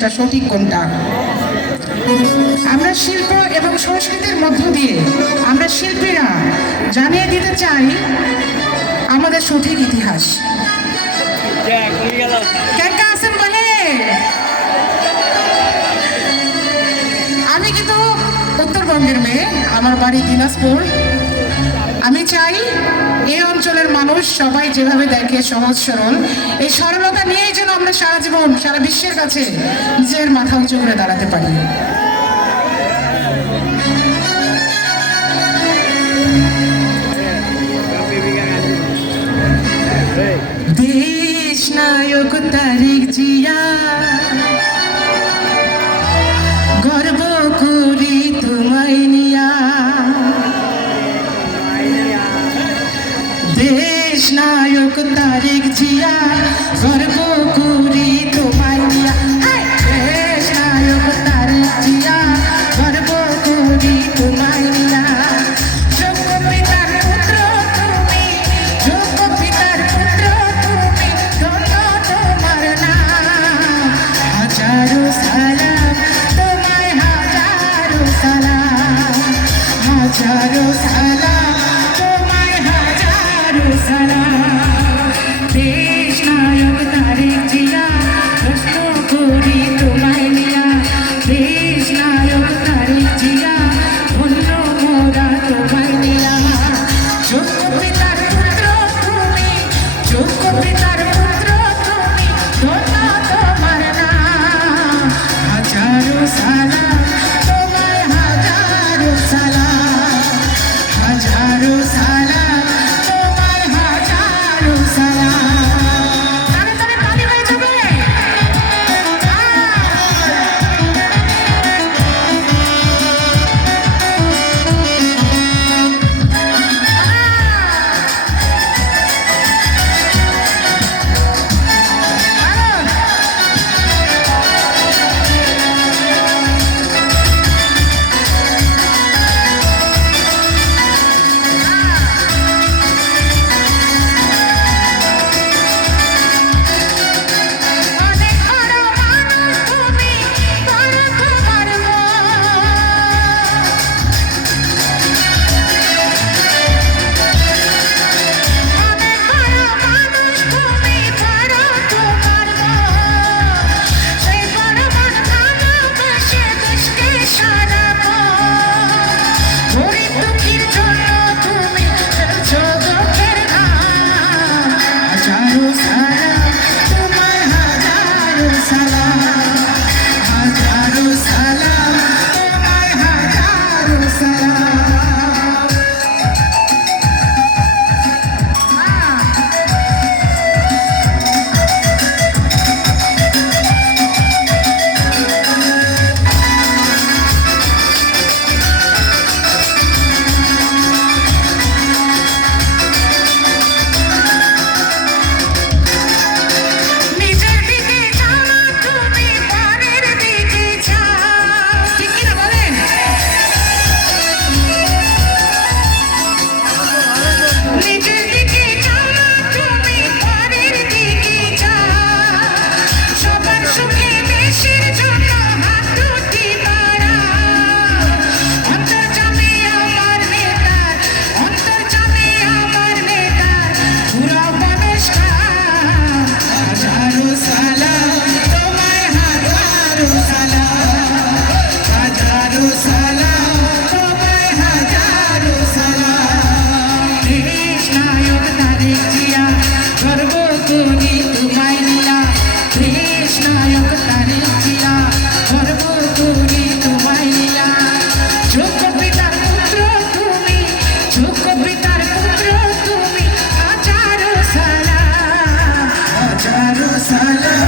চেষ্টা সঠিক কোনটা। আমরা শিল্প এবং সংস্কৃতির মধ্য দিয়ে আমরা শিল্পীরা জানিয়ে দিতে চাই আমাদের সঠিক ইতিহাস। আমি কিন্তু উত্তরবঙ্গের মেয়ে, আমার বাড়ি দিনাজপুর। আমি চাই এই অঞ্চলের মানুষ সবাই যেভাবে দেখে সহজ সরল, এই সরলতা নিয়েই যেন আমরা সারা জীবন সারা বিশ্বের কাছে নিজের মাথা উঁচু করে দাঁড়াতে পারি। দেশ নায়ক তারেক জিয়া, গর্ব করি তোমায় নিয়া। দেশ নায়ক তারেক জিয়া, গর্ব করি তোমায় নিয়া। দেশ নায়ক তারেক জিয়া, গর্ব করি তোমায় নিয়া। যোগ্য পিতার পুত্র তুমি, যোগ্য পিতার পুত্র তুমি, ধন্য তোমার নাম। হাজারো সালাম তোমায়, হাজারো সালাম, হাজারো সালাম তোমায়, হাজারো সালাম। দেশ নায়ক তারেক জিয়া, প্রশ্ন করি তোমায় নিয়া। দেশ নায়ক তারেক জিয়া, ধন্য মোরা তোমায় নিয়া। যোগ্য পিতার পুত্র তুমি, যোগ্য পিতার পুত্র তুমি, ধন্য তোমার নাম। হাজারো সালাম তোমায়, হাজারো সালাম, হাজারো সালাম তোমায়, হাজারো সালাম। তারে তারে পানি হয়ে যাবে। Salam